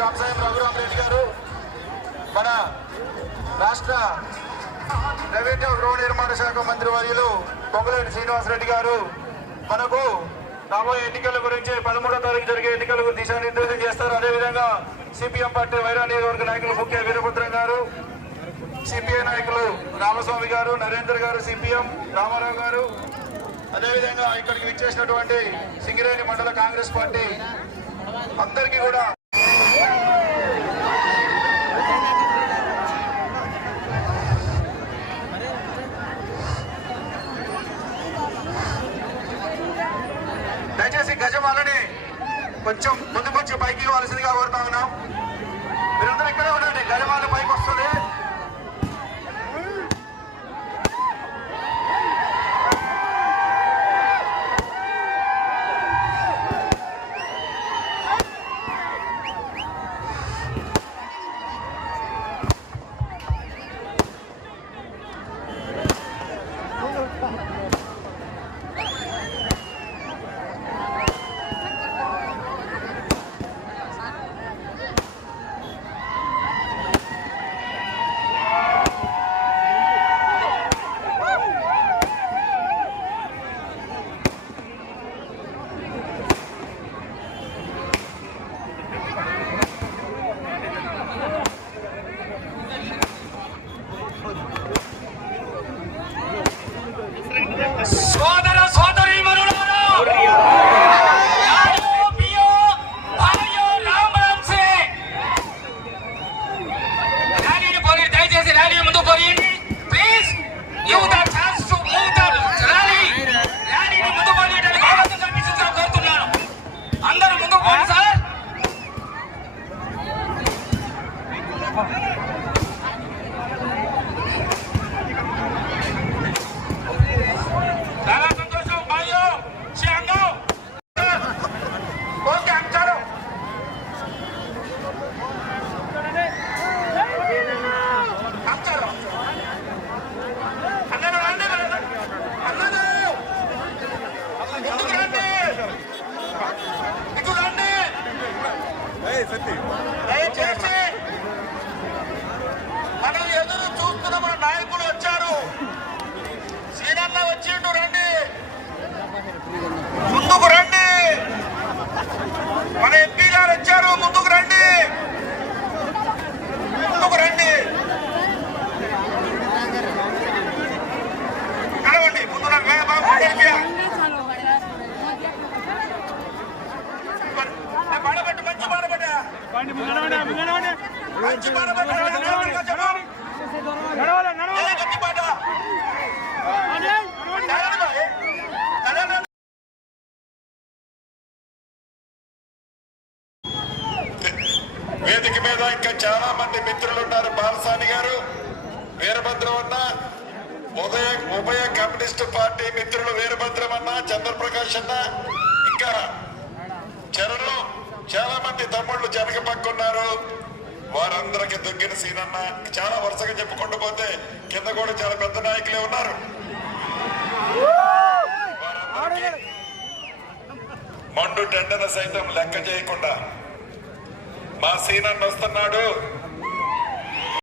రామసాయం రఘురామరెడ్డి గారు, మన రాష్ట్ర రెవెన్యూ గృహ నిర్మాణ శాఖ మంత్రి వర్యులు పొంగులేటి శ్రీనివాసరెడ్డి గారు మనకు రాబోయే ఎన్నికల గురించి 13వ తారీఖు జరిగే ఎన్నికలకు దిశానిర్దేశం చేస్తారు. అదేవిధంగా సిపిఎం పార్టీ వైరా నియోజకవర్గ నాయకులు ముఖ్య వీరభద్రం గారు, సిపిఐ నాయకులు రామస్వామి గారు, నరేందర్ గారు, సిపిఎం రామారావు గారు, అదేవిధంగా ఇక్కడికి విచ్చేసినటువంటి సింగరేణి మండల కాంగ్రెస్ పార్టీ అందరికీ కూడా దయచేసి గజమాలని కొంచెం ముందుకొచ్చి పైకి ఇవ్వాల్సిందిగా కోరుతా ఉన్నాం. మీరందరూ ఇక్కడే ఉండండి, గజమాల పైకి వస్తుంది. దయచేసి మనం ఎదురు చూస్తున్న మన నాయకులు వచ్చారు. సీనన్న వచ్చిండు, రండి ముందుకు రండి. మన ఎంపీ గారు వచ్చారు, ముందుకు రండి, ముందుకు రండి. కలవండి ముందు వేదిక మీద ఇంకా చాలా మంది మిత్రులు ఉన్నారు. బాలసాని గారు, వీరభద్రం అన్న, ఉభయ కమ్యూనిస్టు పార్టీ మిత్రులు వీరభద్రం అన్న, చంద్రప్రకాష్ అన్న, ఇంకా చెరలో చాలా మంది తమ్ముళ్ళు జనక పక్కున్నారు. వారందరికి దొగ్గిన సీనన్న చాలా వరుసగా చెప్పుకుంటూ పోతే కింద కూడా చాలా పెద్ద నాయకులే ఉన్నారు. మండు టెండన సైతం లెక్క చేయకుండా మా సీనన్న వస్తున్నాడు,